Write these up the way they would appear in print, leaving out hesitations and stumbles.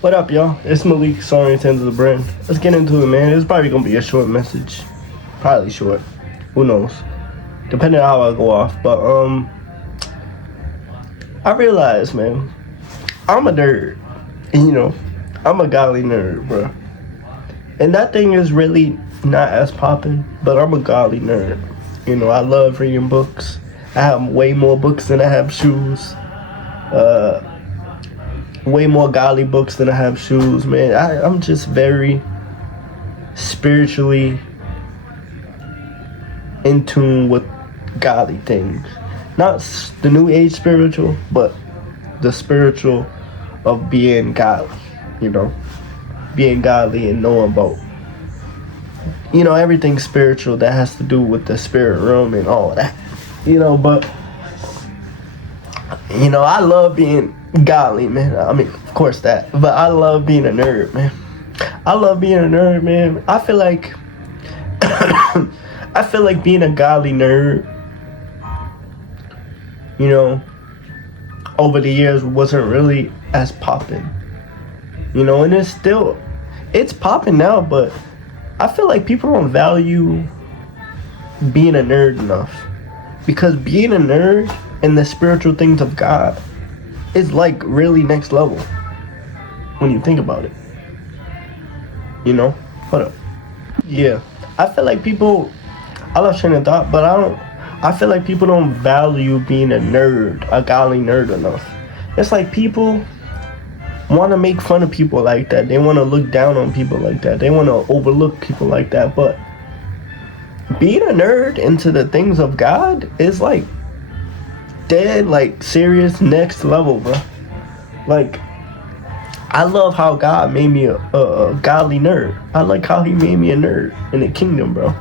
What up, y'all? It's Malik, Sorry Intends the brand. Let's get into it, man. It's probably gonna be a short message. Probably short. Who knows? Depending on how I go off. But I realized, man, I'm a nerd. And, I'm a godly nerd, bro. And that thing is really not as popping, but I'm a godly nerd. I love reading books. I have way more books than I have shoes. Way more godly books than I have shoes, man. I'm just very spiritually in tune with godly things. Not the new age spiritual, but the spiritual of being godly, being godly and knowing about, everything spiritual that has to do with the spirit realm and all of that, but, I love being godly, man. I mean, of course that, but I love being a nerd, man. I feel like, being a godly nerd, over the years wasn't really as popping, and it's popping now, but I feel like people don't value being a nerd enough, because being a nerd and the spiritual things of God is like really next level when you think about it. Hold up. Yeah, I feel like people, I lost train of thought, but I feel like people don't value being a nerd, a godly nerd enough. It's like people want to make fun of people like that. They want to look down on people like that. They want to overlook people like that. But being a nerd into the things of God is like dead, like serious next level, bro. Like, I love how God made me a godly nerd. I like how he made me a nerd in the kingdom, bro.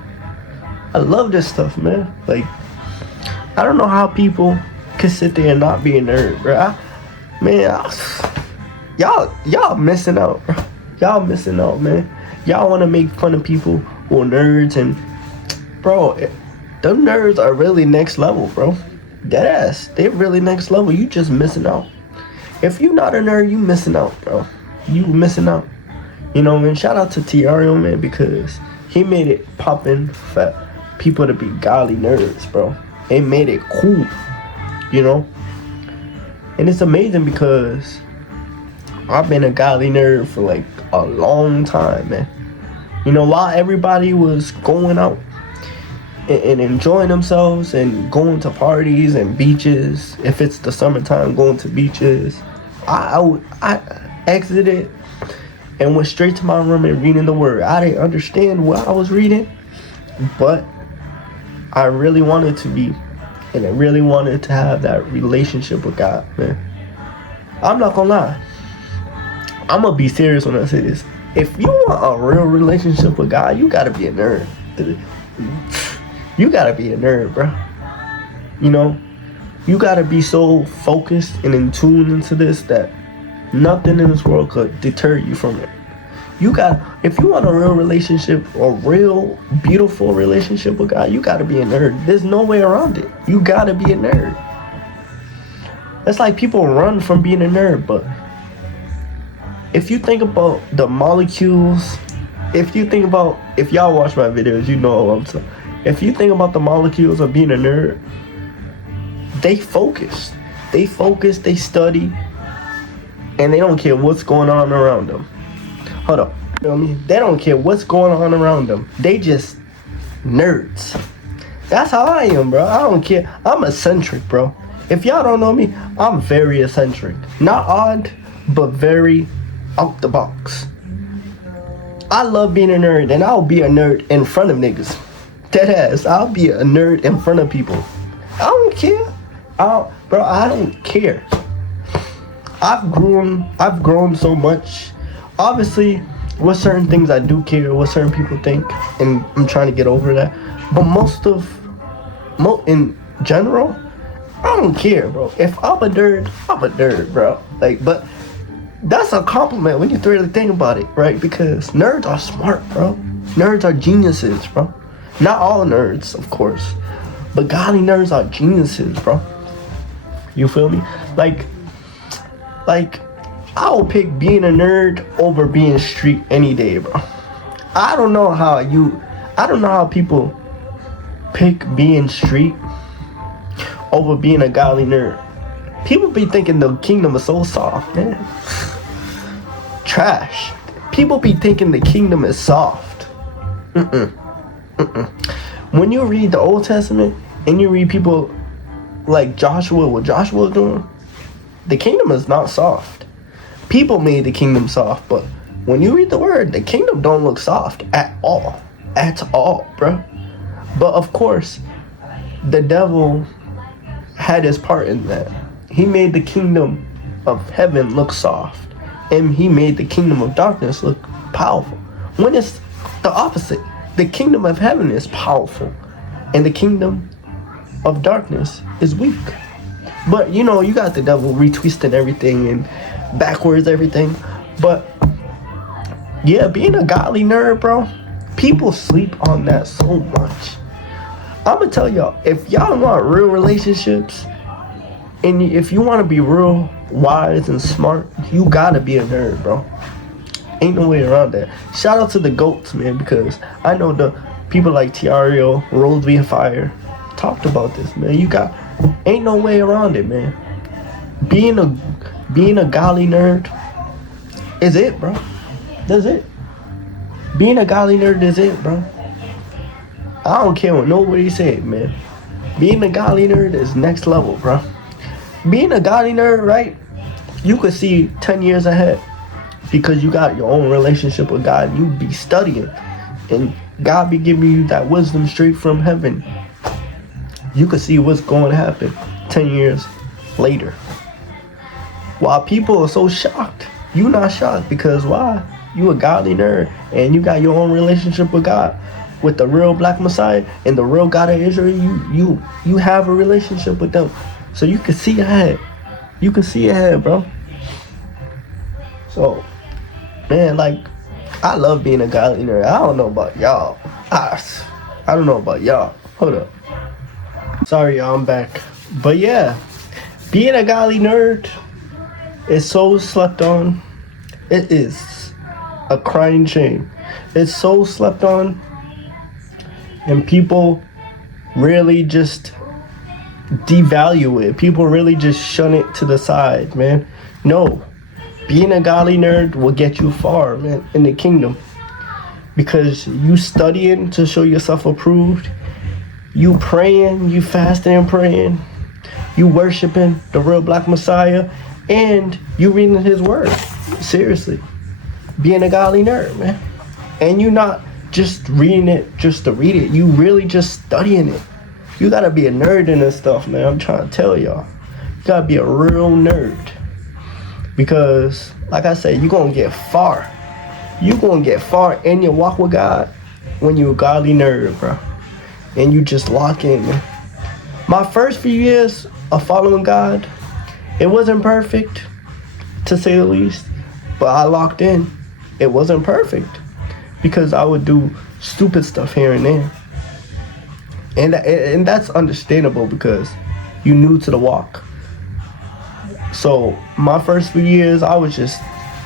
I love this stuff, man. Like, I don't know how people can sit there and not be a nerd, bro. Y'all missing out, bro. Y'all missing out, man. Y'all want to make fun of people who are nerds, and bro, them nerds are really next level, bro. Deadass, they really next level. You just missing out. If you not a nerd, you missing out, bro. You missing out. And shout out to Tiario, man, because he made it poppin' for people to be godly nerds, bro. They made it cool, And it's amazing because I've been a godly nerd for like a long time, man. While everybody was going out and enjoying themselves and going to parties and beaches, if it's the summertime, going to beaches, I exited and went straight to my room and reading the word. I didn't understand what I was reading, but I really wanted to be, and I really wanted to have that relationship with God, man. I'm not gonna lie. I'm gonna be serious when I say this. If you want a real relationship with God, you gotta be a nerd. You gotta be a nerd, bro. You gotta be so focused and in tune into this that nothing in this world could deter you from it. If you want a real relationship, a real beautiful relationship with God, you gotta be a nerd. There's no way around it. You gotta be a nerd. It's like people run from being a nerd, but if you think about the molecules, if y'all watch my videos, you know what I'm saying. If you think about the molecules of being a nerd, they focus, they study, and they don't care what's going on around them. Hold up. They don't care what's going on around them. They just nerds. That's how I am, bro. I don't care. I'm eccentric, bro. If y'all don't know me, I'm very eccentric. Not odd, but very out the box. I love being a nerd, and I'll be a nerd in front of niggas. Deadass, I'll be a nerd in front of people. I don't care. I don't care. I've grown so much. Obviously, with certain things I do care, what certain people think, and I'm trying to get over that. But in general, I don't care, bro. If I'm a nerd, bro. Like, but that's a compliment when you really think about it, right? Because nerds are smart, bro. Nerds are geniuses, bro. Not all nerds, of course, but godly nerds are geniuses, bro. You feel me? Like I will pick being a nerd over being street any day, bro. I don't know how people pick being street over being a godly nerd. People be thinking the kingdom is so soft, man. Trash. People be thinking the kingdom is soft. When you read the Old Testament and you read people like Joshua, what Joshua was doing, the kingdom is not soft. People made the kingdom soft, but when you read the word, the kingdom don't look soft at all. At all, bro. But of course, the devil had his part in that. He made the kingdom of heaven look soft, and he made the kingdom of darkness look powerful. When it's the opposite, the kingdom of heaven is powerful, and the kingdom of darkness is weak. But you know, you got the devil retwisting everything and backwards everything. But yeah, being a godly nerd, bro, people sleep on that so much. I'm gonna tell y'all, if y'all want real relationships, and if you want to be real wise and smart, you gotta be a nerd, bro. Ain't no way around that. Shout out to the GOATs, man, because I know the people like Tiario, Rose V Fire talked about this, man. Ain't no way around it, man. Being a godly nerd is it, bro. That's it. Being a godly nerd is it, bro. I don't care what nobody said, man. Being a godly nerd is next level, bro. Being a godly nerd, right? You could see 10 years ahead because you got your own relationship with God. You be studying, and God be giving you that wisdom straight from heaven. You could see what's going to happen 10 years later. While people are so shocked, you not shocked because why? You a godly nerd, and you got your own relationship with God, with the real Black Messiah and the real God of Israel. You have a relationship with them, so you can see ahead. You can see ahead, bro. So, man, like, I love being a godly nerd. I don't know about y'all. I don't know about y'all. Hold up. Sorry, y'all, I'm back. But yeah, being a godly nerd is so slept on. It is a crying shame. It's so slept on, and people really just devalue it. People really just shun it to the side, man. No, being a godly nerd will get you far, man, in the kingdom, because you studying to show yourself approved, you praying, you fasting and praying, you worshiping the real Black Messiah, and you reading his word. Seriously, being a godly nerd, man. And you not just reading it just to read it, you really just studying it. You gotta be a nerd in this stuff, man. I'm trying to tell y'all, you gotta be a real nerd, because like I said, you gonna get far. You gonna get far in your walk with God when you a godly nerd, bro, and you just lock in, man. My first few years of following God, it wasn't perfect, to say the least, but I locked in. It wasn't perfect because I would do stupid stuff here and there, and that's understandable because you new to the walk. So my first few years, I was just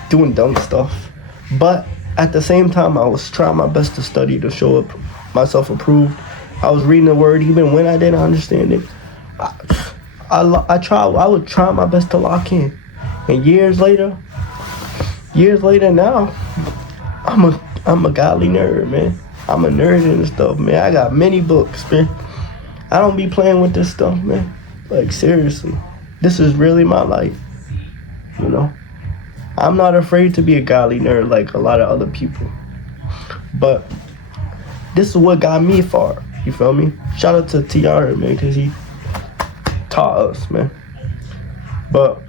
doing dumb stuff, but at the same time, I was trying my best to study to show up myself approved. I was reading the word even when I didn't understand it. I would try my best to lock in, and years later now, I'm a godly nerd, man. I'm a nerd in this stuff, man. I got many books, man. I don't be playing with this stuff, man. Like, seriously, this is really my life, you know. I'm not afraid to be a godly nerd like a lot of other people, but this is what got me far. You feel me? Shout out to Tiara, man, because he taught us, man. But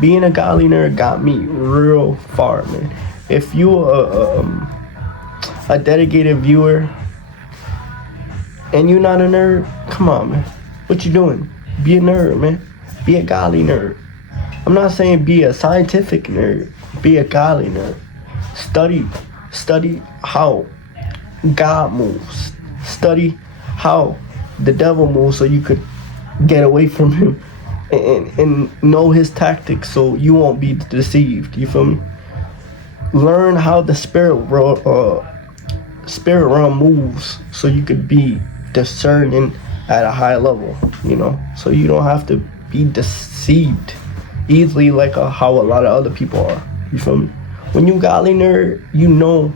being a godly nerd got me real far, man. If you a dedicated viewer and you're not a nerd, come on, man. What you doing? Be a nerd, man. Be a godly nerd. I'm not saying be a scientific nerd. Be a godly nerd. Study how God moves. Study how the devil moves so you could get away from him. and know his tactics so you won't be deceived. You feel me? Learn how the spirit realm moves so you could be discerning at a high level, you know, so you don't have to be deceived easily like how a lot of other people are. You feel me? When you godly nerd, you know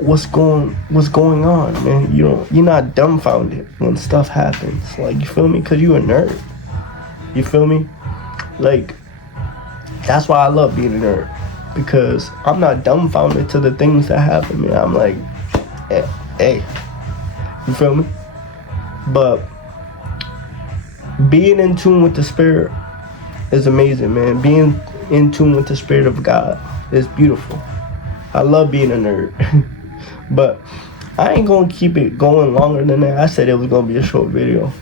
what's going on, man. You're not dumbfounded when stuff happens, like, you feel me? Because you a nerd. You feel me? Like, that's why I love being a nerd, because I'm not dumbfounded to the things that happen, man. I'm like, hey, you feel me? But being in tune with the spirit is amazing, man. Being in tune with the spirit of God is beautiful. I love being a nerd. But I ain't gonna keep it going longer than that. I said it was gonna be a short video.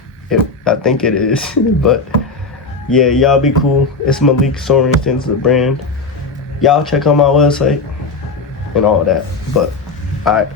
I think it is. But yeah, y'all be cool. It's Malik Sorensen's the brand. Y'all check out my website and all that. But alright.